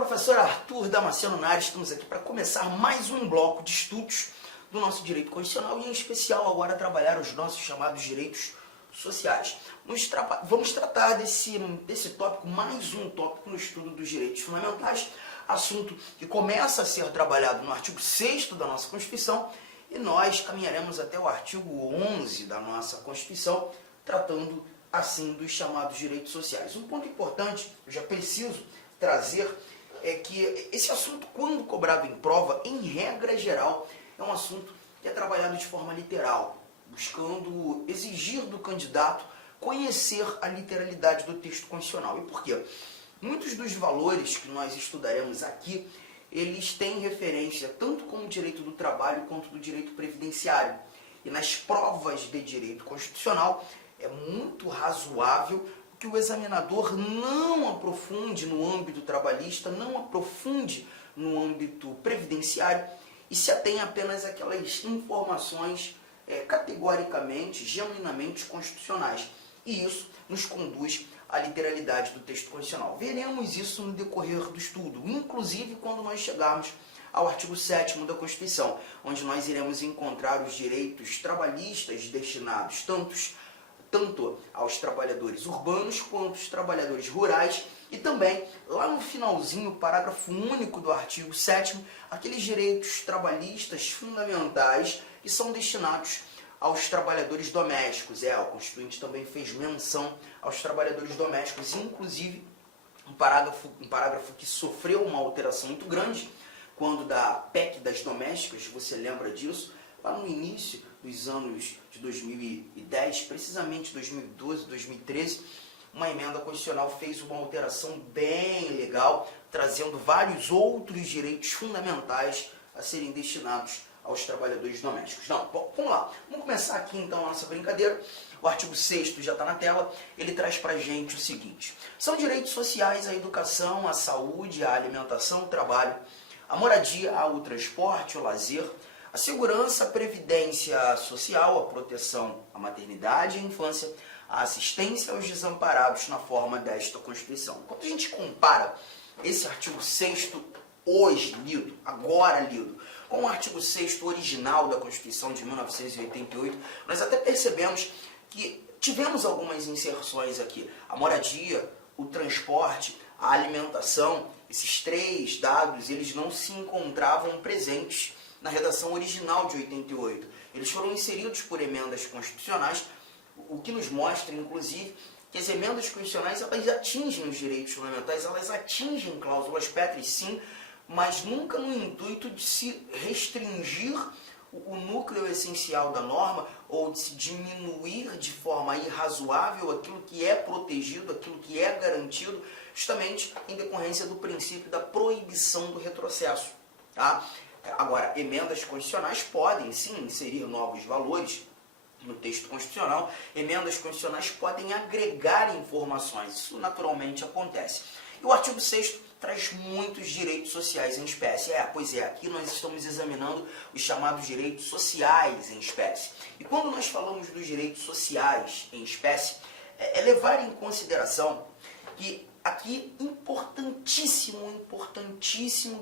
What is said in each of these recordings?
professor Arthur Damasceno na área, estamos aqui para começar mais um bloco de estudos do nosso direito constitucional e, em especial, agora trabalhar os nossos chamados direitos sociais. Vamos tratar desse tópico, mais um tópico no estudo dos direitos fundamentais, assunto que começa a ser trabalhado no artigo 6º da nossa Constituição e nós caminharemos até o artigo 11 da nossa Constituição, tratando assim dos chamados direitos sociais. Um ponto importante, eu já preciso trazer, é que esse assunto, quando cobrado em prova, em regra geral, é um assunto que é trabalhado de forma literal, buscando exigir do candidato conhecer a literalidade do texto constitucional. E por quê? Muitos dos valores que nós estudaremos aqui, eles têm referência tanto com o direito do trabalho quanto do direito previdenciário. E nas provas de direito constitucional, é muito razoável que o examinador não aprofunde no âmbito trabalhista, não aprofunde no âmbito previdenciário e se atenha apenas àquelas informações categoricamente, genuinamente constitucionais. E isso nos conduz à literalidade do texto constitucional. Veremos isso no decorrer do estudo, inclusive quando nós chegarmos ao artigo 7º da Constituição, onde nós iremos encontrar os direitos trabalhistas destinados tanto aos trabalhadores urbanos quanto aos trabalhadores rurais e também, lá no finalzinho, parágrafo único do artigo 7º, aqueles direitos trabalhistas fundamentais que são destinados aos trabalhadores domésticos. O Constituinte também fez menção aos trabalhadores domésticos, inclusive um parágrafo que sofreu uma alteração muito grande, quando da PEC das domésticas, você lembra disso, lá no início dos anos de 2010, precisamente 2012, 2013, uma emenda constitucional fez uma alteração bem legal, trazendo vários outros direitos fundamentais a serem destinados aos trabalhadores domésticos. Bom, vamos lá. Vamos começar aqui então a nossa brincadeira. O artigo 6º já está na tela. Ele traz para a gente o seguinte: são direitos sociais a educação, a saúde, a alimentação, o trabalho, a moradia, o transporte, o lazer, a segurança, a previdência social, a proteção à maternidade e à infância, a assistência aos desamparados na forma desta Constituição. Quando a gente compara esse artigo 6º hoje lido, agora lido, com o artigo 6º original da Constituição de 1988, nós até percebemos que tivemos algumas inserções aqui. A moradia, o transporte, a alimentação, esses três dados, eles não se encontravam presentes na redação original de 88. Eles foram inseridos por emendas constitucionais, o que nos mostra, inclusive, que as emendas constitucionais elas atingem os direitos fundamentais, elas atingem cláusulas pétreas, sim, mas nunca no intuito de se restringir o núcleo essencial da norma ou de se diminuir de forma irrazoável aquilo que é protegido, aquilo que é garantido, justamente em decorrência do princípio da proibição do retrocesso. Tá? Agora, emendas constitucionais podem, sim, inserir novos valores no texto constitucional. Emendas constitucionais podem agregar informações. Isso naturalmente acontece. E o artigo 6º traz muitos direitos sociais em espécie. Aqui nós estamos examinando os chamados direitos sociais em espécie. E quando nós falamos dos direitos sociais em espécie, é levar em consideração que aqui importantíssimo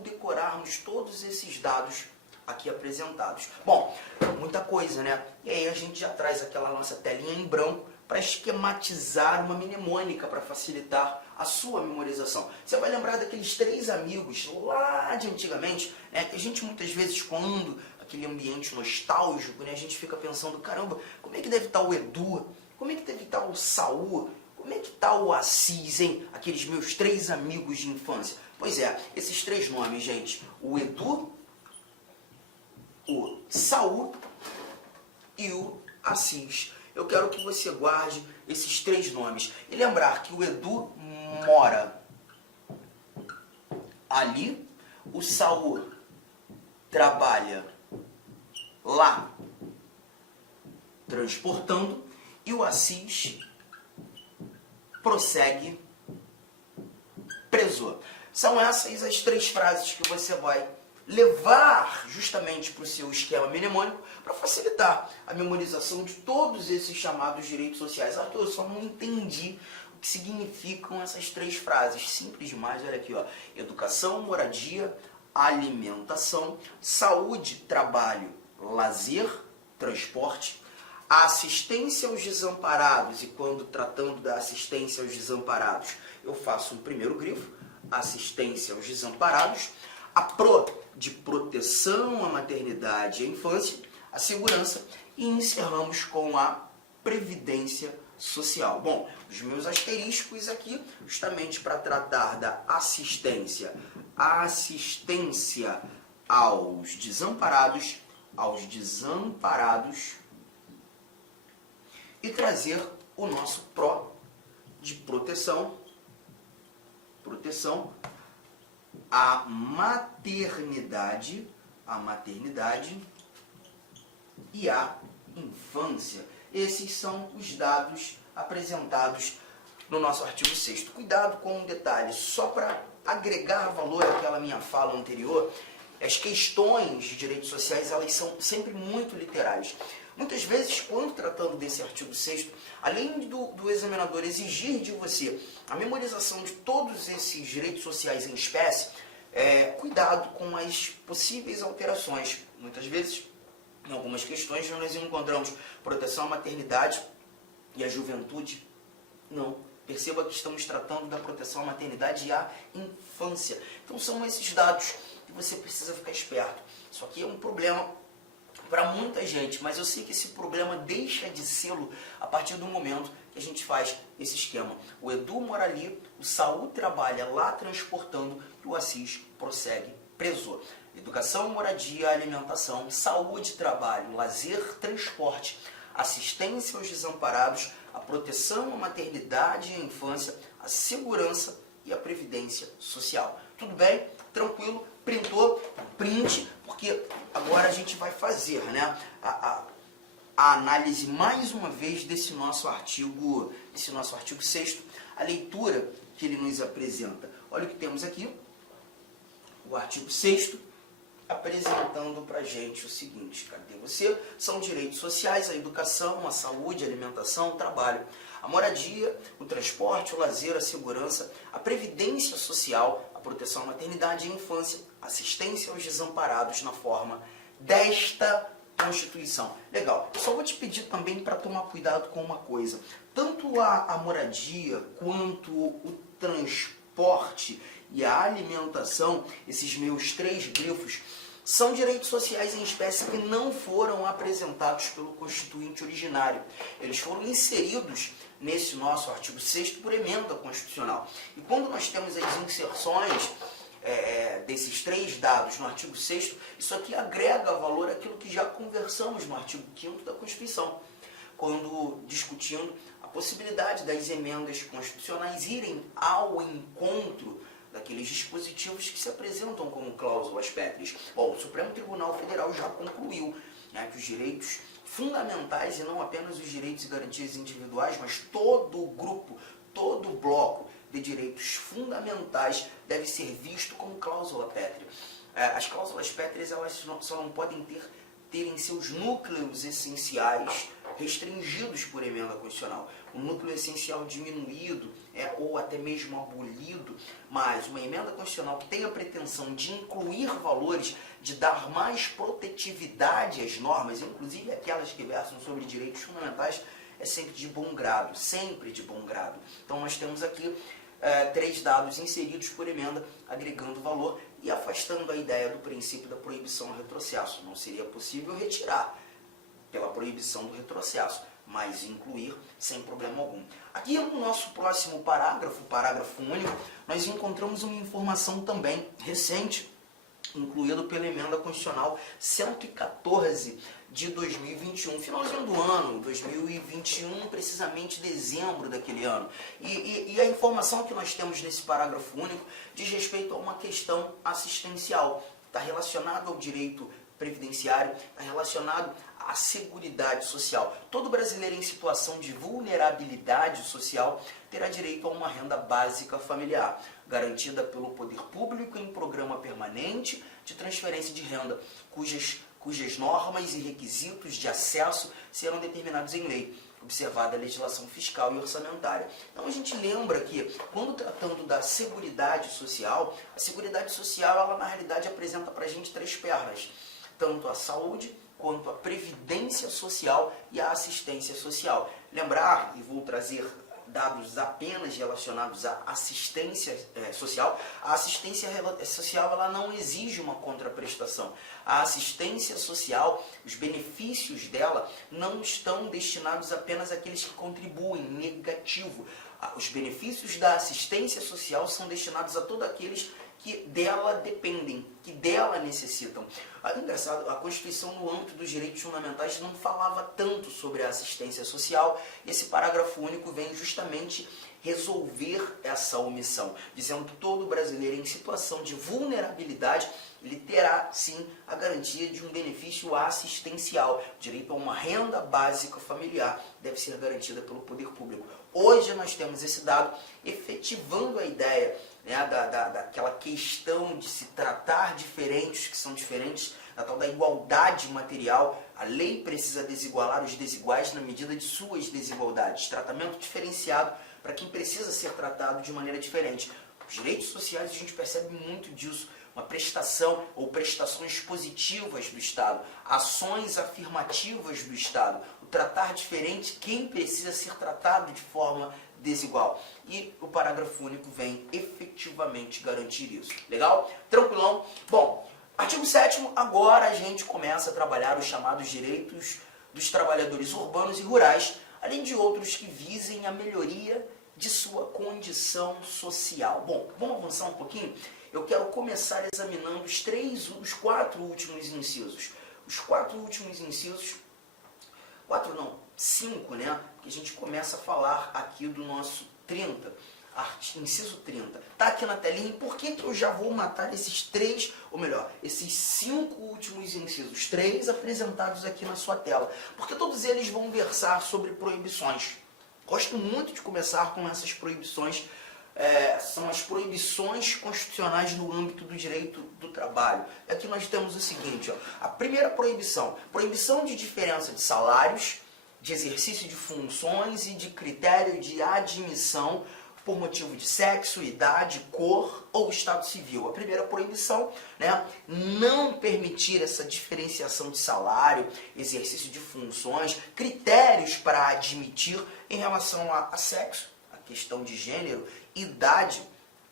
decorarmos todos esses dados aqui apresentados. Bom, muita coisa, né? E aí a gente já traz aquela nossa telinha em branco para esquematizar uma mnemônica para facilitar a sua memorização. Você vai lembrar daqueles três amigos lá de antigamente, né? Que a gente muitas vezes, quando aquele ambiente nostálgico, né? A gente fica pensando, caramba, como é que deve estar o Edu? Como é que deve estar o Saul? Como é que está o Assis, hein? Aqueles meus três amigos de infância. Pois é, esses três nomes, gente. O Edu, o Saul e o Assis. Eu quero que você guarde esses três nomes. E lembrar que o Edu mora ali, o Saul trabalha lá, transportando, e o Assis prossegue preso. São essas as três frases que você vai levar justamente para o seu esquema mnemônico para facilitar a memorização de todos esses chamados direitos sociais. Arthur, eu só não entendi O que significam essas três frases? Simples demais, olha aqui, ó. Educação, moradia, alimentação, saúde, trabalho, lazer, transporte, a assistência aos desamparados. E quando tratando da assistência aos desamparados, eu faço um primeiro grifo, assistência aos desamparados, a pro de proteção à maternidade e à infância, a segurança, e encerramos com a previdência social. Bom, os meus asteriscos aqui, justamente para tratar da assistência aos desamparados, e trazer o nosso pró de proteção à maternidade e à infância. Esses são os dados apresentados no nosso artigo 6º. Cuidado com um detalhe, só para agregar valor àquela minha fala anterior, as questões de direitos sociais, elas são sempre muito literais. Muitas vezes, quando tratando desse artigo 6º, além do examinador exigir de você a memorização de todos esses direitos sociais em espécie, cuidado com as possíveis alterações. Muitas vezes, em algumas questões, nós encontramos proteção à maternidade e à juventude. Não. Perceba que estamos tratando da proteção à maternidade e à infância. Então, são esses dados que você precisa ficar esperto. Isso aqui é um problema para muita gente, mas eu sei que esse problema deixa de sê-lo a partir do momento que a gente faz esse esquema. O Edu mora ali, o Saul trabalha lá transportando e o Assis prossegue preso. Educação, moradia, alimentação, saúde, trabalho, lazer, transporte, assistência aos desamparados, a proteção à maternidade e à infância, a segurança e a previdência social. Tudo bem? Tranquilo? Printou? Print, porque agora a gente vai fazer, né, a análise mais uma vez desse nosso artigo 6º, a leitura que ele nos apresenta. Olha o que temos aqui, o artigo 6º, apresentando para a gente o seguinte, cadê você? São direitos sociais, a educação, a saúde, a alimentação, o trabalho, a moradia, o transporte, o lazer, a segurança, a previdência social, a proteção à maternidade e à infância, assistência aos desamparados na forma desta Constituição. Legal. Eu só vou te pedir também para tomar cuidado com uma coisa. Tanto a moradia quanto o transporte e a alimentação, esses meus 3 grifos, são direitos sociais em espécie que não foram apresentados pelo Constituinte originário. Eles foram inseridos nesse nosso artigo 6º por emenda constitucional. E quando nós temos as inserções desses 3 dados no artigo 6º, isso aqui agrega valor àquilo que já conversamos no artigo 5º da Constituição, quando discutindo a possibilidade das emendas constitucionais irem ao encontro daqueles dispositivos que se apresentam como cláusulas pétreas. Bom, o Supremo Tribunal Federal já concluiu, né, que os direitos fundamentais, e não apenas os direitos e garantias individuais, mas todo o grupo, todo o bloco de direitos fundamentais deve ser visto como cláusula pétrea. As cláusulas pétreas, elas só não podem ter em seus núcleos essenciais restringidos por emenda constitucional. O núcleo essencial diminuído ou até mesmo abolido, mas uma emenda constitucional que tenha a pretensão de incluir valores, de dar mais protetividade às normas, inclusive aquelas que versam sobre direitos fundamentais, é sempre de bom grado, sempre de bom grado. Então nós temos aqui 3 dados inseridos por emenda, agregando valor e afastando a ideia do princípio da proibição ao retrocesso. Não seria possível retirar pela proibição do retrocesso, mas incluir sem problema algum. Aqui no nosso próximo parágrafo único, nós encontramos uma informação também recente, incluído pela emenda constitucional 114 de 2021, finalzinho do ano, 2021, precisamente dezembro daquele ano. E a informação que nós temos nesse parágrafo único diz respeito a uma questão assistencial, está relacionado ao direito previdenciário, está relacionado à seguridade social. Todo brasileiro em situação de vulnerabilidade social terá direito a uma renda básica familiar, garantida pelo poder público em programa permanente de transferência de renda, cujas normas e requisitos de acesso serão determinados em lei. observada a legislação fiscal e orçamentária. Então a gente lembra que, quando tratando da Seguridade Social, a Seguridade Social, ela na realidade apresenta para a gente três pernas, tanto a saúde, quanto a previdência social e a assistência social. Lembrar, e vou trazer dados apenas relacionados à assistência social, a assistência social ela não exige uma contraprestação. A assistência social, os benefícios dela não estão destinados apenas àqueles que contribuem, negativo. Os benefícios da assistência social são destinados a todos aqueles que dela dependem, que dela necessitam. Engraçado, a Constituição, no âmbito dos direitos fundamentais, não falava tanto sobre a assistência social. Esse parágrafo único vem justamente resolver essa omissão, dizendo que todo brasileiro em situação de vulnerabilidade, ele terá, sim, a garantia de um benefício assistencial. O direito a uma renda básica familiar deve ser garantida pelo poder público. Hoje nós temos esse dado efetivando a ideia, né, daquela questão de se tratar diferentes, que são diferentes, da tal da igualdade material. A lei precisa desigualar os desiguais na medida de suas desigualdades. Tratamento diferenciado para quem precisa ser tratado de maneira diferente. Os direitos sociais, a gente percebe muito disso. Uma prestação ou prestações positivas do Estado, ações afirmativas do Estado, o tratar diferente quem precisa ser tratado de forma desigual. E o parágrafo único vem efetivamente garantir isso. Legal? Tranquilão? Bom, artigo 7º, agora a gente começa a trabalhar os chamados direitos dos trabalhadores urbanos e rurais, além de outros que visem a melhoria de sua condição social. Bom, vamos avançar um pouquinho? Eu quero começar examinando os 4 últimos incisos. Os 4 últimos incisos, 5, né? Que a gente começa a falar aqui do nosso 30, inciso 30. Tá aqui na telinha. Por que eu já vou matar esses 3, ou melhor, esses 5 últimos incisos? 3 apresentados aqui na sua tela. Porque todos eles vão versar sobre proibições. Gosto muito de começar com essas proibições. São as proibições constitucionais no âmbito do direito do trabalho. E aqui nós temos o seguinte, ó, a primeira proibição de diferença de salários, de exercício de funções e de critério de admissão por motivo de sexo, idade, cor ou estado civil. A primeira proibição, né, não permitir essa diferenciação de salário, exercício de funções, critérios para admitir em relação a sexo, a questão de gênero, idade,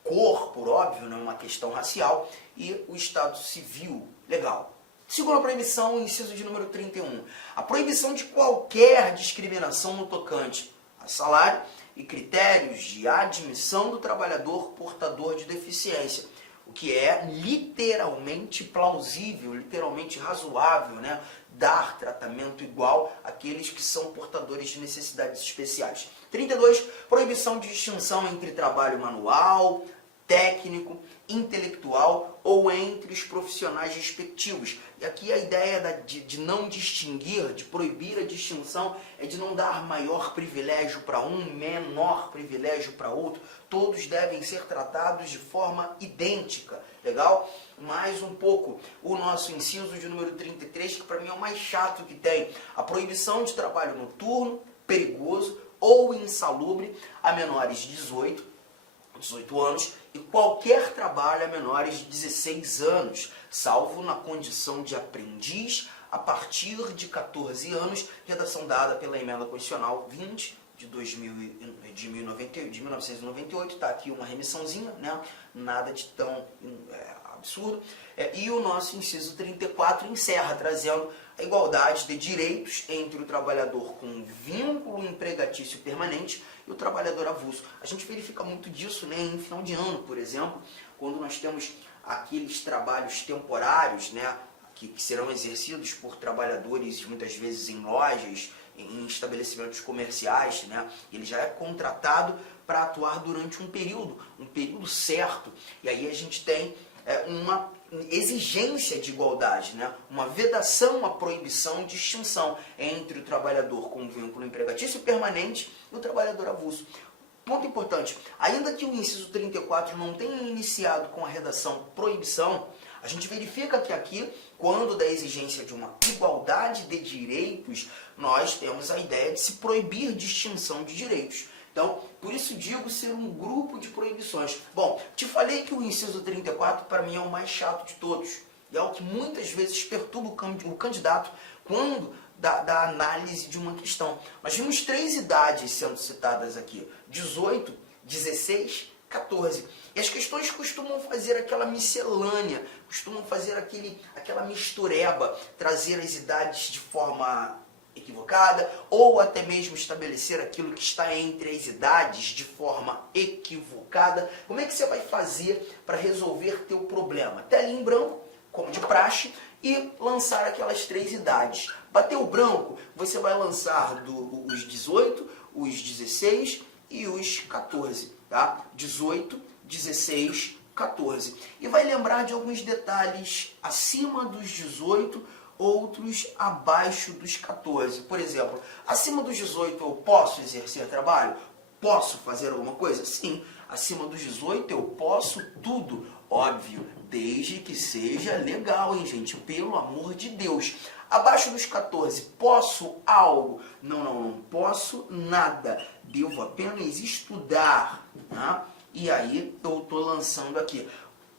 cor, por óbvio, não é uma questão racial, e o estado civil. Legal. Segunda proibição, inciso de número 31. A proibição de qualquer discriminação no tocante a salário e critérios de admissão do trabalhador portador de deficiência. O que é literalmente plausível, literalmente razoável, né? Dar tratamento igual àqueles que são portadores de necessidades especiais. 32. Proibição de distinção entre trabalho manual, técnico, intelectual ou entre os profissionais respectivos. E aqui a ideia de não distinguir, de proibir a distinção, é de não dar maior privilégio para um, menor privilégio para outro. Todos devem ser tratados de forma idêntica. Legal? Mais um pouco o nosso inciso de número 33, que para mim é o mais chato que tem. A proibição de trabalho noturno, perigoso ou insalubre a menores de 18 anos e qualquer trabalho a menores de 16 anos, salvo na condição de aprendiz a partir de 14 anos, redação dada pela Emenda Constitucional 20 de 1998, está aqui uma remissãozinha, né? Nada de tão absurdo. E o nosso inciso 34 encerra trazendo a igualdade de direitos entre o trabalhador com vínculo empregatício permanente e o trabalhador avulso. A gente verifica muito disso, né, em final de ano, por exemplo, quando nós temos aqueles trabalhos temporários, né, que serão exercidos por trabalhadores, muitas vezes em lojas, em estabelecimentos comerciais, né, ele já é contratado para atuar durante um período certo, e aí a gente tem uma exigência de igualdade, né? Uma vedação, uma proibição de distinção entre o trabalhador com vínculo empregatício permanente e o trabalhador avulso. Ponto importante, ainda que o inciso 34 não tenha iniciado com a redação proibição, A gente verifica que aqui, quando da exigência de uma igualdade de direitos, nós temos a ideia de se proibir distinção de direitos. Então, por isso digo ser um grupo de proibições. Bom, te falei que o inciso 34 para mim é o mais chato de todos. E é o que muitas vezes perturba o candidato quando da análise de uma questão. Nós vimos 3 idades sendo citadas aqui: 18, 16, 14. E as questões costumam fazer aquela miscelânea, costumam fazer aquela mistureba, trazer as idades de forma equivocada, ou até mesmo estabelecer aquilo que está entre as idades de forma equivocada. Como é que você vai fazer para resolver teu problema? Tela em branco, como de praxe, e lançar aquelas 3 idades. Bateu o branco, você vai lançar os 18, os 16 e os 14. Tá? 18, 16, 14. E vai lembrar de alguns detalhes acima dos 18, outros abaixo dos 14. Por exemplo, acima dos 18 eu posso exercer trabalho? Posso fazer alguma coisa? Sim. Acima dos 18 eu posso tudo. Óbvio, desde que seja legal, hein, gente? Pelo amor de Deus. Abaixo dos 14, posso algo? Não posso nada. Devo apenas estudar. Tá? E aí eu estou lançando aqui.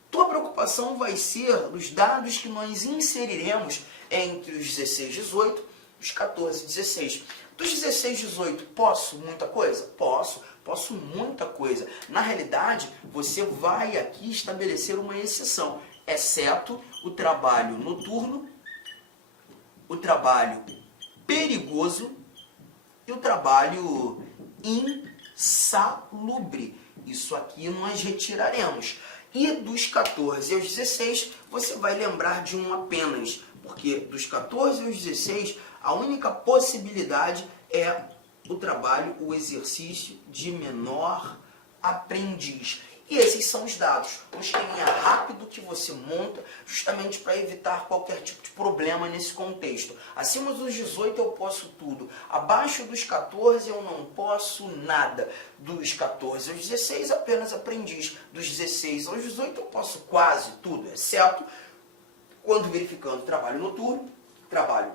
Tua preocupação vai ser dos dados que nós inseriremos entre os 16, 18 e os 14, 16. Dos 16, 18, posso muita coisa? Posso muita coisa. Na realidade, você vai aqui estabelecer uma exceção, exceto o trabalho noturno, o trabalho perigoso e o trabalho insalubre. Isso aqui nós retiraremos. E dos 14 aos 16, você vai lembrar de um apenas, porque dos 14 aos 16, a única possibilidade é o trabalho, o exercício de menor aprendiz. E esses são os dados, um esqueminha rápido que você monta justamente para evitar qualquer tipo de problema nesse contexto. Acima dos 18 eu posso tudo, abaixo dos 14 eu não posso nada. Dos 14 aos 16 apenas aprendiz, dos 16 aos 18 eu posso quase tudo, exceto quando verificando trabalho noturno, trabalho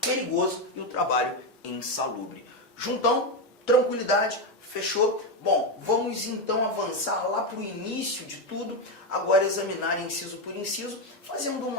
perigoso e o trabalho insalubre. Juntão, tranquilidade, fechou? Bom, vamos então avançar lá para o início de tudo, agora examinar inciso por inciso, fazendo um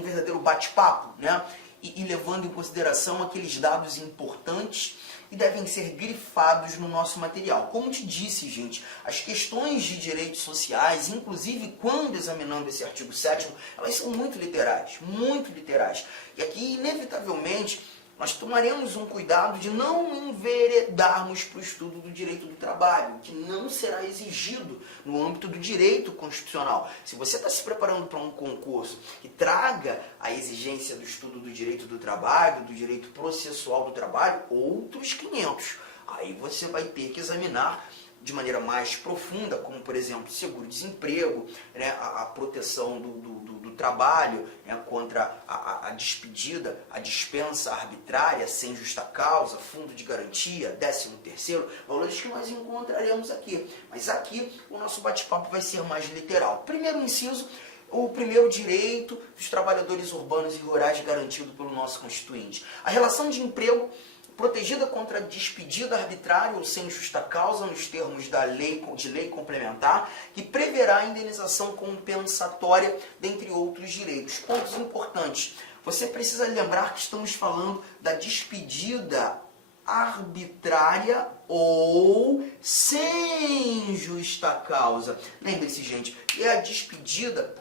verdadeiro bate-papo, né? E levando em consideração aqueles dados importantes e devem ser grifados no nosso material. Como te disse, gente, as questões de direitos sociais, inclusive quando examinando esse artigo 7º, elas são muito literais, muito literais. E aqui, inevitavelmente, nós tomaremos um cuidado de não enveredarmos para o estudo do direito do trabalho, que não será exigido no âmbito do direito constitucional. Se você está se preparando para um concurso que traga a exigência do estudo do direito do trabalho, do direito processual do trabalho, outros 500. Aí você vai ter que examinar de maneira mais profunda, como, por exemplo, seguro-desemprego, né, a proteção do trabalho, né, contra a despedida, a dispensa arbitrária sem justa causa, fundo de garantia, 13º, valores que nós encontraremos aqui. Mas aqui o nosso bate-papo vai ser mais literal. Primeiro inciso, o primeiro direito dos trabalhadores urbanos e rurais garantido pelo nosso Constituinte. A relação de emprego protegida contra despedida arbitrária ou sem justa causa nos termos de lei complementar, que preverá a indenização compensatória, dentre outros direitos. Pontos importantes. Você precisa lembrar que estamos falando da despedida arbitrária ou sem justa causa. Lembre-se, gente, que a despedida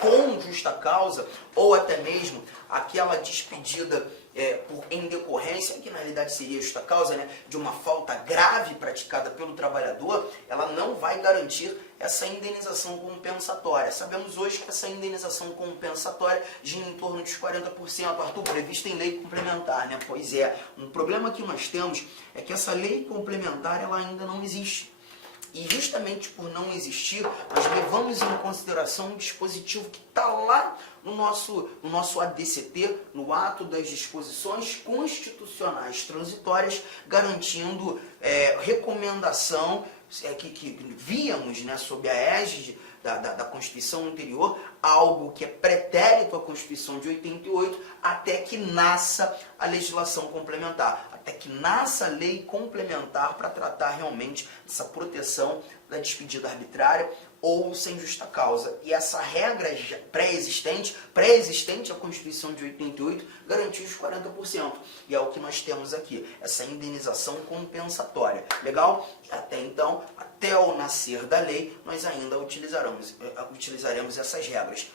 com justa causa, ou até mesmo aquela despedida em decorrência, que na realidade seria justa causa, né, de uma falta grave praticada pelo trabalhador, ela não vai garantir essa indenização compensatória. Sabemos hoje que essa indenização compensatória gira em torno dos 40%, Arthur, prevista em lei complementar, né? Pois é, um problema que nós temos é que essa lei complementar ela ainda não existe. E justamente por não existir, nós levamos em consideração um dispositivo que está lá no nosso ADCT, no ato das disposições constitucionais transitórias, garantindo recomendação que víamos, né, sob a égide da Constituição anterior, algo que é pretérito à Constituição de 88, até que nasça a legislação complementar, até que nasça a lei complementar para tratar realmente dessa proteção da despedida arbitrária ou sem justa causa. E essa regra pré-existente à Constituição de 88, garantiu os 40%. E é o que nós temos aqui, essa indenização compensatória. Legal? E até então, até o nascer da lei, nós ainda utilizaremos essas regras.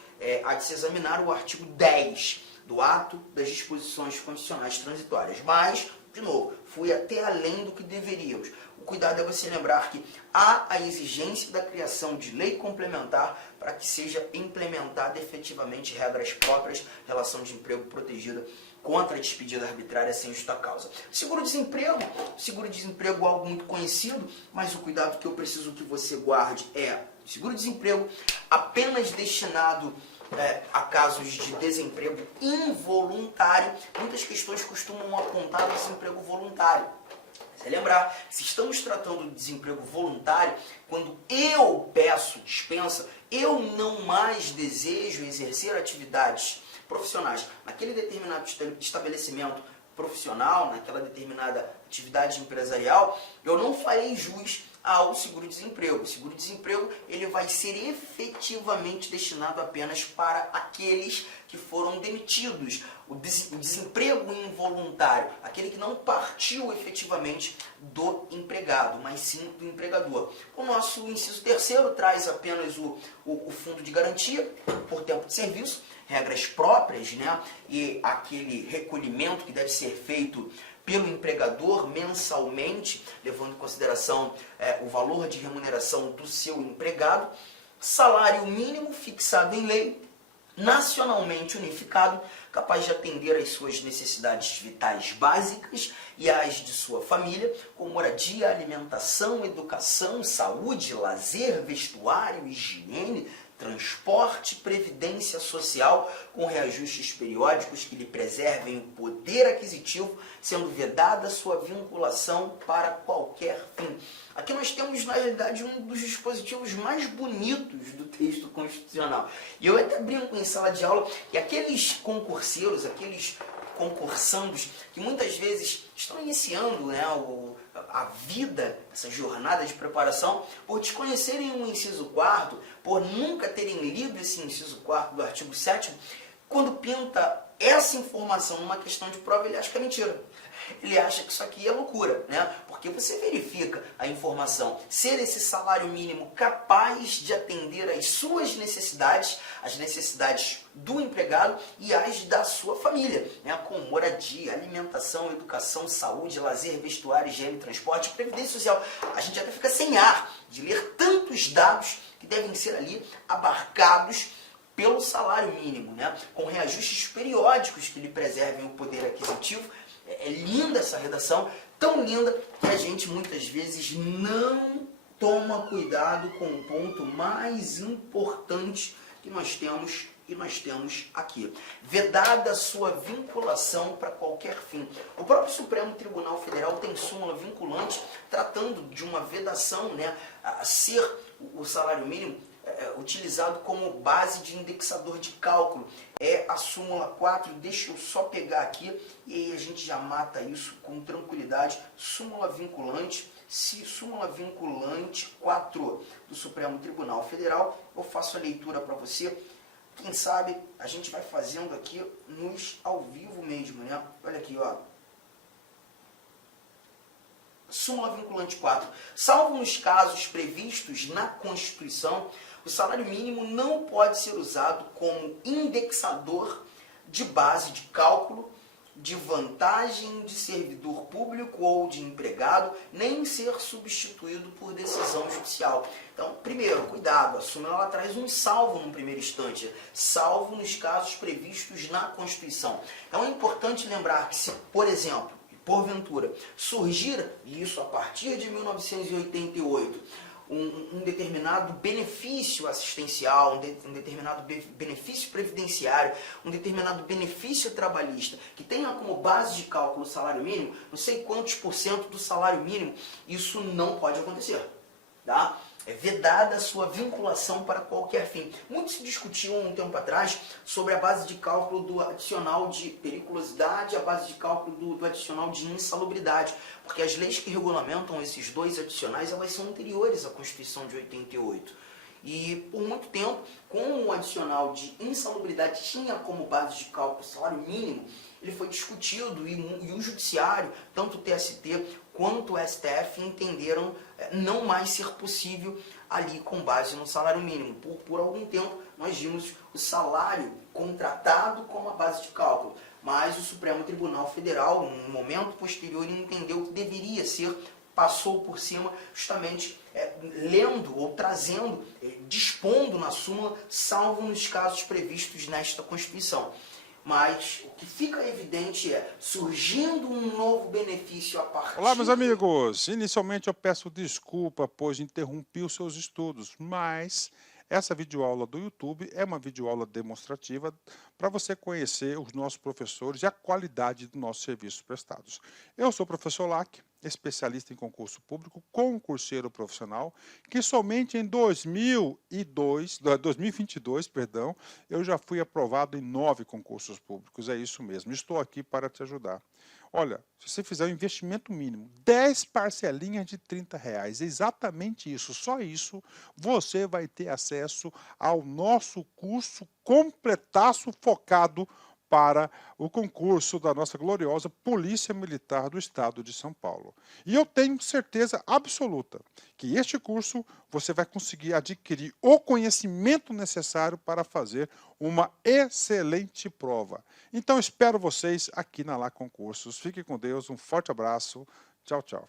Há de se examinar o artigo 10 do ato das disposições constitucionais transitórias. Mas, de novo, fui até além do que deveríamos. O cuidado é você lembrar que há a exigência da criação de lei complementar para que seja implementada efetivamente regras próprias, relação de emprego protegida contra a despedida arbitrária sem justa causa. Seguro-desemprego é algo muito conhecido, mas o cuidado que eu preciso que você guarde é seguro-desemprego apenas destinado a casos de desemprego involuntário. Muitas questões costumam apontar o desemprego voluntário. Você lembrar, se estamos tratando de desemprego voluntário, quando eu peço dispensa, eu não mais desejo exercer atividades profissionais naquele determinado estabelecimento profissional, naquela determinada atividade empresarial, eu não farei jus ao seguro-desemprego. O seguro-desemprego ele vai ser efetivamente destinado apenas para aqueles que foram demitidos. O desemprego involuntário, aquele que não partiu efetivamente do empregado, mas sim do empregador. O nosso inciso 3º traz apenas o fundo de garantia por tempo de serviço, regras próprias, né? E aquele recolhimento que deve ser feito pelo empregador mensalmente, levando em consideração o valor de remuneração do seu empregado, salário mínimo fixado em lei, nacionalmente unificado, capaz de atender às suas necessidades vitais básicas e às de sua família, com moradia, alimentação, educação, saúde, lazer, vestuário, higiene, transporte, previdência social, com reajustes periódicos que lhe preservem o poder aquisitivo, sendo vedada sua vinculação para qualquer fim. Aqui nós temos, na realidade, um dos dispositivos mais bonitos do texto constitucional. E eu até brinco em sala de aula que aqueles concurseiros, aqueles concursandos, que muitas vezes estão iniciando, né, a vida, essa jornada de preparação, por desconhecerem o inciso 4º, por nunca terem lido esse inciso 4º do artigo 7º, quando pinta essa informação numa questão de prova, ele acha que é mentira. Ele acha que isso aqui é loucura, né? Porque você verifica a informação, ser esse salário mínimo capaz de atender às suas necessidades, as necessidades do empregado e as da sua família, né? Com moradia, alimentação, educação, saúde, lazer, vestuário, higiene, transporte, previdência social. A gente até fica sem ar de ler tantos dados que devem ser ali abarcados pelo salário mínimo, né? Com reajustes periódicos que lhe preservem o poder aquisitivo. É linda essa redação, tão linda que a gente muitas vezes não toma cuidado com o ponto mais importante que nós temos aqui. Vedada a sua vinculação para qualquer fim. O próprio Supremo Tribunal Federal tem súmula vinculante tratando de uma vedação, né, a ser o salário mínimo utilizado como base de indexador de cálculo. É a súmula 4, deixa eu só pegar aqui e aí a gente já mata isso com tranquilidade. Súmula vinculante, súmula vinculante 4 do Supremo Tribunal Federal. Eu faço a leitura para você. Quem sabe a gente vai fazendo aqui ao vivo mesmo, né? Olha aqui, ó. Súmula vinculante 4. Salvo nos casos previstos na Constituição, o salário mínimo não pode ser usado como indexador de base de cálculo de vantagem de servidor público ou de empregado, nem ser substituído por decisão judicial. Então, primeiro, cuidado, a súmula ela traz um salvo no primeiro instante, salvo nos casos previstos na Constituição. Então é importante lembrar que se, por exemplo, porventura, surgir, e isso a partir de 1988, um determinado benefício assistencial, um determinado benefício previdenciário, um determinado benefício trabalhista, que tenha como base de cálculo o salário mínimo, não sei quantos % do salário mínimo, isso não pode acontecer. Tá? vedada a sua vinculação para qualquer fim. Muito se discutiu um tempo atrás sobre a base de cálculo do adicional de periculosidade, a base de cálculo do adicional de insalubridade, porque as leis que regulamentam esses dois adicionais, elas são anteriores à Constituição de 88. E por muito tempo, como o adicional de insalubridade tinha como base de cálculo o salário mínimo, ele foi discutido e o judiciário, tanto o TST quanto o STF, entenderam não mais ser possível ali com base no salário mínimo. Por algum tempo nós vimos o salário contratado como a base de cálculo, mas o Supremo Tribunal Federal, num momento posterior, entendeu que deveria ser, passou por cima, justamente lendo ou trazendo, dispondo na súmula, salvo nos casos previstos nesta Constituição. Mas o que fica evidente é, surgindo um novo benefício a partir... Olá, meus amigos! Inicialmente eu peço desculpa, pois interrompi os seus estudos, mas essa videoaula do YouTube é uma videoaula demonstrativa para você conhecer os nossos professores e a qualidade dos nossos serviços prestados. Eu sou o professor Lac, especialista em concurso público, concurseiro profissional, que somente em 2022, eu já fui aprovado em 9 concursos públicos. É isso mesmo, estou aqui para te ajudar. Olha, se você fizer um investimento mínimo, 10 parcelinhas de R$30, exatamente isso, só isso, você vai ter acesso ao nosso curso completaço focado para o concurso da nossa gloriosa Polícia Militar do Estado de São Paulo. E eu tenho certeza absoluta que este curso você vai conseguir adquirir o conhecimento necessário para fazer uma excelente prova. Então espero vocês aqui na Lá Concursos. Fiquem com Deus, um forte abraço. Tchau, tchau.